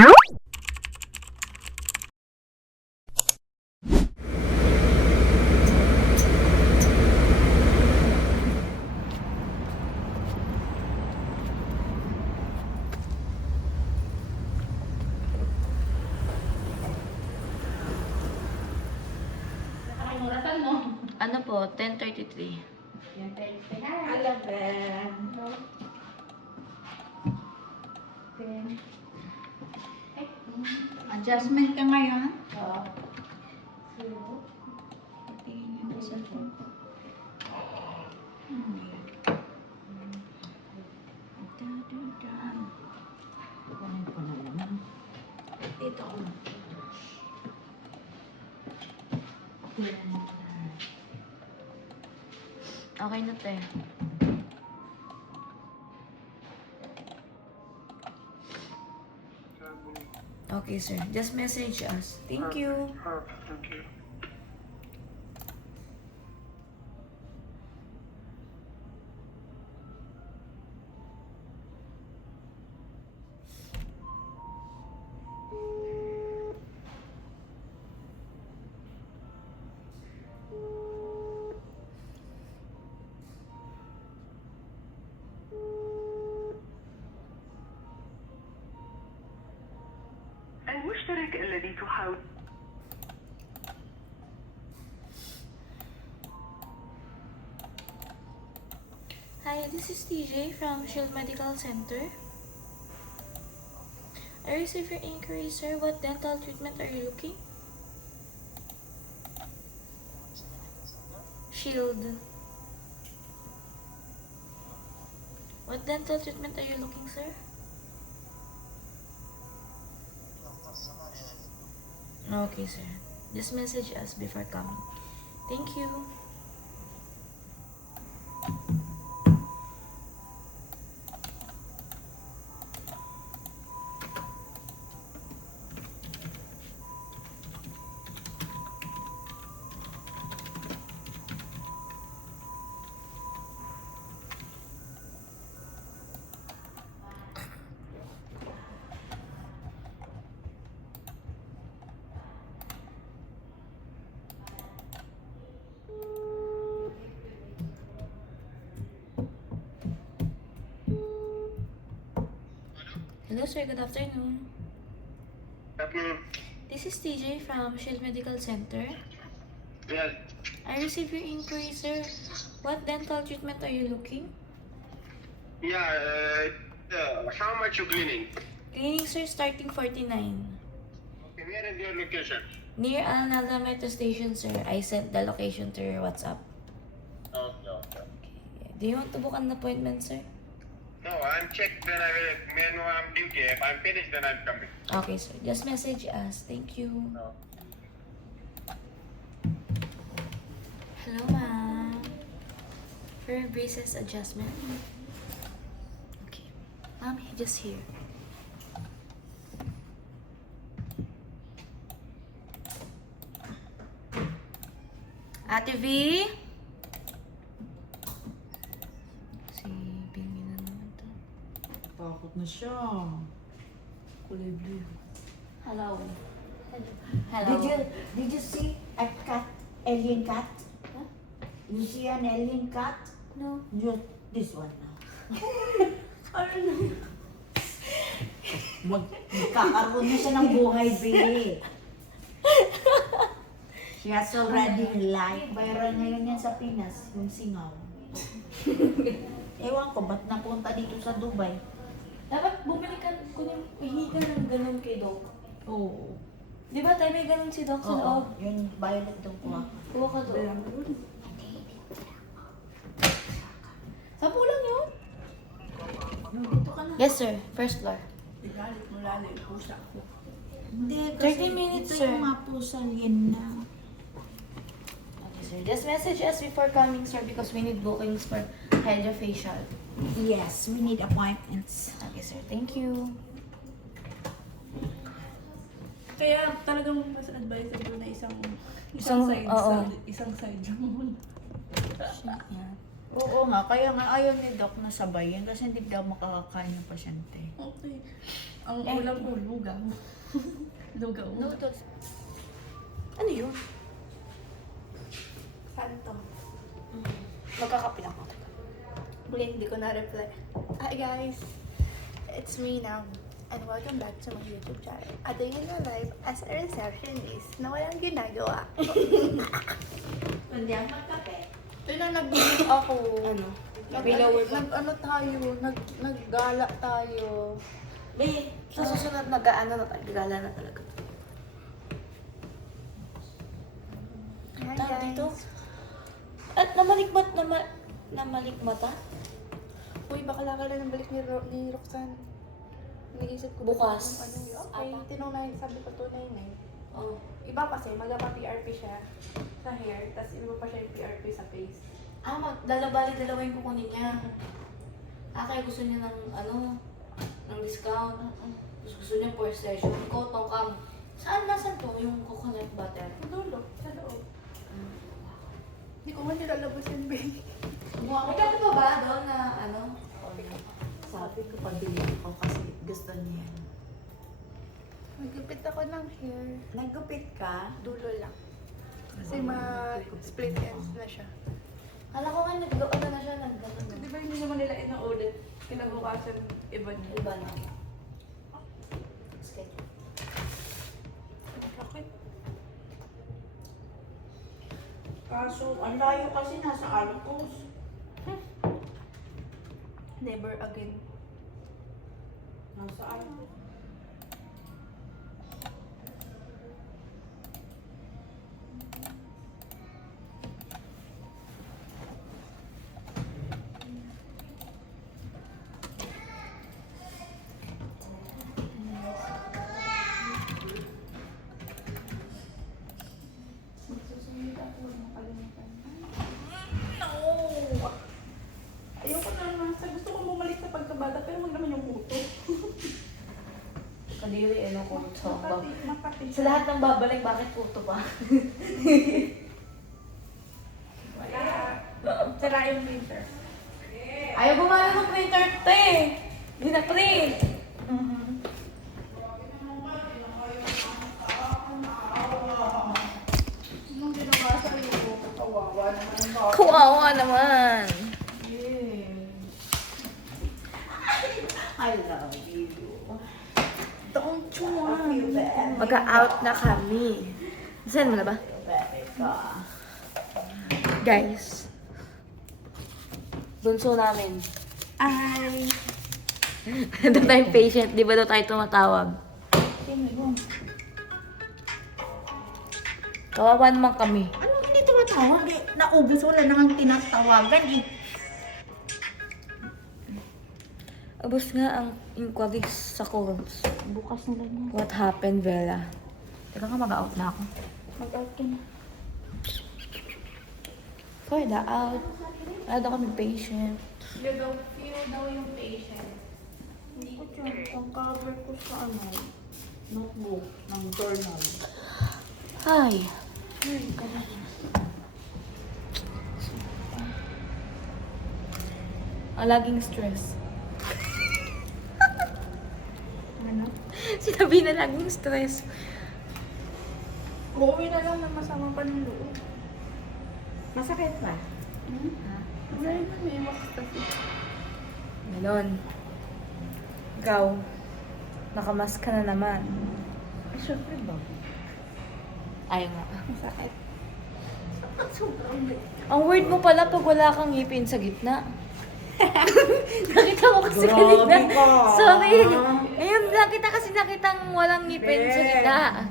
Ano po? 10:33. Alam ba? Adjustment ka ngayon? Oo. Tingin mo sa phone. Kunin ko na naman. Dito ako. Okay na, te. Okay, sir. Just message us. Thank you. Thank you. المشترك الذي تحاول Hi, this is TJ from Shield Medical Center. I received your inquiry, sir. What dental treatment are you looking? Shield. What dental treatment are you looking, sir? Okay, sir. Just message us before coming. Thank you. Hello, sir. Good afternoon. This is TJ from Shield Medical Center. Yes. I received your inquiry, sir. What dental treatment are you looking? Yeah, how much you cleaning? Cleaning, sir, starting 49. Okay, where is your location? Near Alnada Metro Station, sir. I sent the location to your WhatsApp. Okay. Okay. Do you want to book an appointment, sir? No, I'm checked, then I will, when I'm duty. If I'm finished, then I'm coming. Okay, sir. Just message us. Thank you. No. Hello, ma'am. For braces adjustment. Okay. Ma'am, just here. Ate V? Si Bingi na naman to. Takot na siya. Kulay blue. Hello. Did you see a cat, alien cat? Huh? You see an alien cat? No. Just this one now. Magkakaroon na siya ng buhay, babe. She has already life. Viral ngayon yan sa Pinas, yung singaw. Ewan ko, ba't napunta dito sa Dubai? Dapat bumili ka, hihi ka ng ganun kay Doc. Oo. Di ba tayo may ganun si Doc sa loob? Yung violet daw ko. Kuha ka doon. Sampu lang yun? Dito ka na. Yes, sir. First floor. Igalit mo lalo yung pusa ko. Hindi, 30 minutes, ito sir. yung mga pusa, yan na. Okay, sir. Just message us before coming, sir, because we need bookings for hydrofacial. Yes, we need appointments. Okay, sir. Thank you. Kaya talagang mas advisable na isang Isang- side oo. isang side mo. Shit, yeah. Oo nga, kaya nga ayaw ni Doc na sabayin kasi hindi daw makakakain yung pasyente. Okay. Ang ulam ko, lugaw. Lugaw. Noodles. Ano yun? Saan to? Magkakape ako. Blink, hindi ko na-reply. Hi guys! It's me now. And welcome back to my YouTube channel. A day in my life as a receptionist na walang ginagawa. Hindi ang magkape. Ito na nag-book ako. Ano? Nag-ano tayo, naggala tayo. May, sa susunod nag-ano na tayo. Gala na talaga. Hi Tawag guys. dito? At namalikmata? Uy, bakla ka na ng balik ni Roxanne. Iniisip ko Bukas. Ano yun? Okay, tinunay, sabi ko tunay na eh. Oh. Iba kasi, magpa-PRP siya sa hair, tapos iba pa siya yung PRP sa face. Dalawin kukunin niya. Kaya gusto niya ng, ng discount. Gusto niya per session. Cotton cam. Nasaan to? Yung coconut butter. Ang dulo, sa loob. Hindi ko man nilalabas yung baby. Magkano pa ba doon na, Sabi ko pabili ako kasi gusto niya. Nagupit ako ng hair. Nagupit ka? Dulo lang. Kasi ma-split ends na siya. Kala ko nga nag-ano na siya, Di ba hindi naman nila inaulit? Kinabukasan, iba niya. Iba na. Schedule. Bakit? Kaso, ang layo kasi nasa Alcos. Never again. Nasa Alcos. Magsusunod ako, nakalimutan. No! Ayoko na naman. Gusto ko bumalik sa pagkabata, pero wag naman yung buto. Kadiri, kuto. Makati. Sa lahat ng babalik, bakit kuto pa? Wala. Sira yung printer. Ayaw gumana ng printer, te! Hindi na print! Nung binabasa yung kawawa naman. Kawawa naman! I love you. Don't you want? Mag-out na kami. Saan mo na ba? America. Guys. Bunso namin. Ay. Doon tayong patient. Di ba doon tayo tumatawag? Kawawa naman kami. Ano hindi tumatawag? Naubos, wala nang tinatawagan eh. Abos nga ang inquiries sa calls. Bukas na lang yan. What happened, Bella? Teka nga, mag-out na ako. Mag-out ka na. For the out. Wala daw kami patient. Feel daw yung patient. Hindi ko dyan. Ang cover ko sa notebook ng journal. Ay. Ang laging stress. Ano? Sinabi na laging stress. Uuwi na lang na masama pa ng loob. Masakit ba? Wala na, may imak kasi. Ganon. Ikaw, nakamas ka na naman. Eh, syempre ba? Ayaw nga. Masakit. Sobrang Ang weird mo pala pag wala kang ngipin sa gitna. Nakita mo kasi Grabe kanina. ka. Sorry. Ngayon lang kita kasi nakitang walang ngipin sa gitna.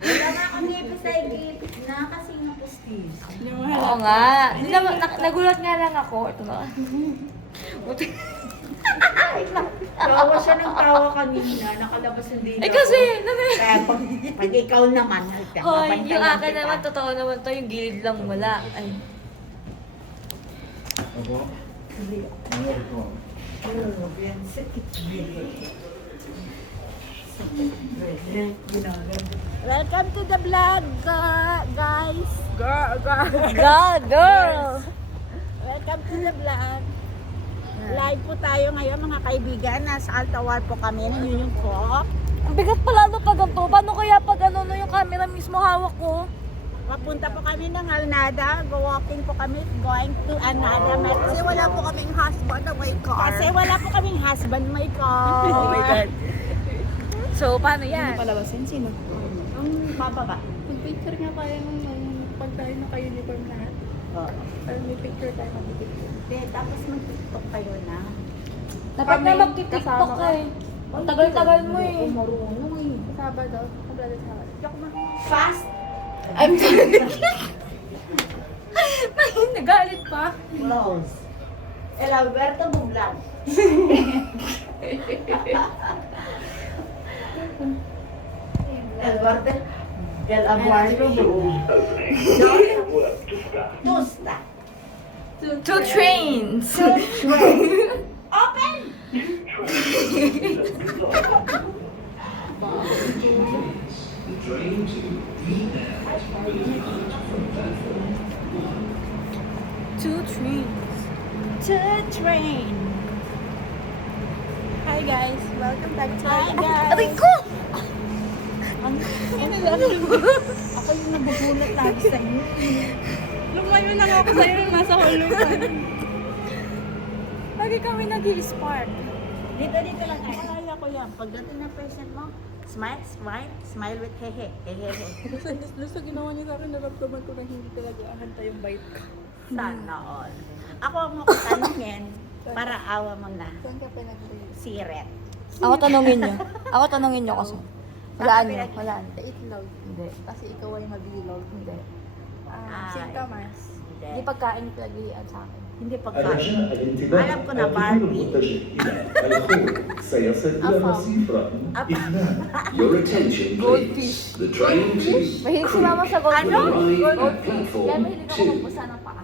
Wala nga akong ngipis ay ngipis na kasi nga pustis. Oo nga. Di naman, nagulat nga lang ako. Ito nga. Buti. Tawa siya ng tawa kanina, nakalabas yung dito. Eh kasi, Kaya pag ikaw naman, Hoy, yung akin naman, totoo naman to, yung gilid lang wala. Ay. Welcome to the vlog, guys. Girl! Welcome to the vlog. Live po tayo ngayon mga kaibigan. Nasa Altawar po kami. Yun yung po. Ang bigat pala no pag ganito. Paano kaya pag ano no yung camera mismo hawak ko? Papunta po kami ng Alnada. Walking po kami. Going to Alnada Metro. Kasi wala po kaming husband na may car. Kasi wala po kaming husband, may car. Oh my God. So, paano yan? Palabasin, sino? Ang bababa. Mag-picture nga tayo nung pag tayo naka-uniform lahat. Oo. Or may picture tayo mag-picture. Tapos mag-tiktok kayo na. Dapat na mag-tiktok ka eh. Ang tagal-tagal mo eh. Marunong eh. Sabado. Sabado. Joke na. Fast. I'm sorry. Ay, nagalit pa. Close. El Alberto Buglan. El Alberto Buglan. Tusta. Two trains. Open! Two trains. To train. Hi guys, welcome back to Hi guys. Aray ko! Ako yung nagugulat lagi sa inyo. Lumayo na ako sa'yo nung nasa hulugan. Lagi kami nag-i-spark. Dito lang tayo. Alala ko yan. Pagdating ng present mo, smile, smile, smile with hehe. Hehehe. Gusto ginawa niya sa akin, naramdaman ko na hindi talaga ahanta yung bite ko. Sana all. Ako ang mo tanungin para awa mo na. Saan ka pinag-release? Si Red. Ako tanungin nyo. Ako tanungin nyo kasi. Walaan nyo. Walaan. Sa itlog. Hindi. Kasi ikaw ay mag-ilog. Hindi. Sintomas. Hindi Hindi. pagkain pinaglian sa akin. Hindi pagkain. الرجاء الانتباه ألم كنا التليفون باربي. المتجه إلى الخروج سيصل إلى أفهم. رصيف رقم أفهم. 2. Your attention Goldfish. please. The train to Mahilig si mama sa Crewe goldfish. will arrive at Goldfish. platform Kaya mahilig ako 2. magbusa ng paa.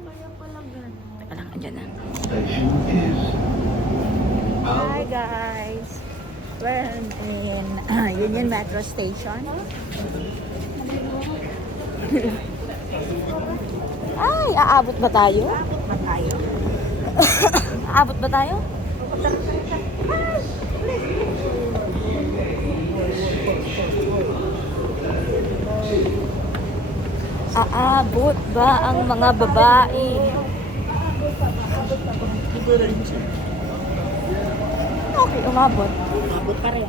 Kaya pala ganun. Teka lang, andyan na. Station is Hi guys. We're in Union Metro Station. Ay, aabot ba tayo? Bakit ba tayo? Aabot ba tayo? Aabot ba ang mga babae? Okay, Umabot. abot pa rin.